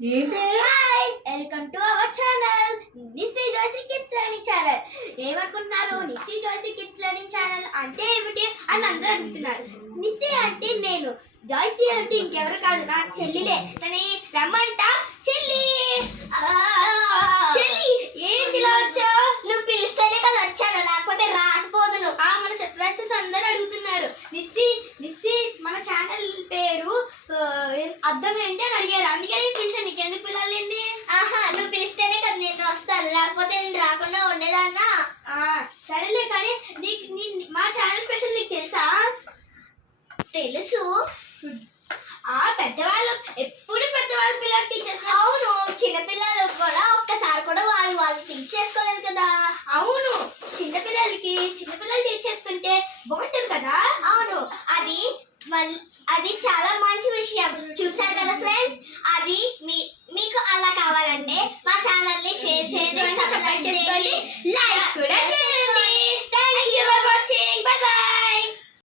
ఏంటి? Hi, welcome to our channel Nissi Joicy kids learning channel. ఏమనుకుంటున్నారు? Nissi Joicy kids learning channel అంటే ఏమిటి అని అందరూ అడుగుతున్నారు. నిస్సీ అంటే నేను, జాయ్సీ అంటే ఇంకెవరు కాదు, నా చెల్లిలే. కానీ రమ్మంట చెల్లి. చెల్లి ఏంటి ఇలా వచ్చావు? నువ్వు పిలిస్తేనే కదా వచ్చాను, లేకపోతే రాకపోదును. మన ఫ్రెండ్స్ అందరూ అడుగుతున్నారు, నిస్సీ నిస్సీ మన ఛానల్ పేరు అర్థం ఏంటి అని అడిగారు. అందుకే నేను పిలిచాను. నీకు ఎందుకు పిలాలండి? ఆహా, నువ్వు పిలిస్తేనే కదా నేను వస్తాను, లేకపోతే నేను రాకుండా ఉండేదాన్నా. సరేలే, కానీ మా ఛానల్ స్పెషల్ నీకు తెలుసా? తెలుసు. పెద్దవాళ్ళు ఎప్పుడు పెద్దవాళ్ళు పిల్లలు టీచర్స్. అవును, చిన్నపిల్లలు కూడా ఒక్కసారి కూడా వాళ్ళు థింక్ చేసుకోలేదు కదా. అవును, చిన్నపిల్లలు టీచ్ చేసుకుంటే బాగుంటుంది కదా. అవును, అది చాలా మంచి విషయం. చూసారు కదా ఫ్రెండ్స్, అది మీకు అలా కావాలంటే మా ఛానల్ ని షేర్ చేయండి, సబ్స్క్రైబ్ చేసుకోండి, లైక్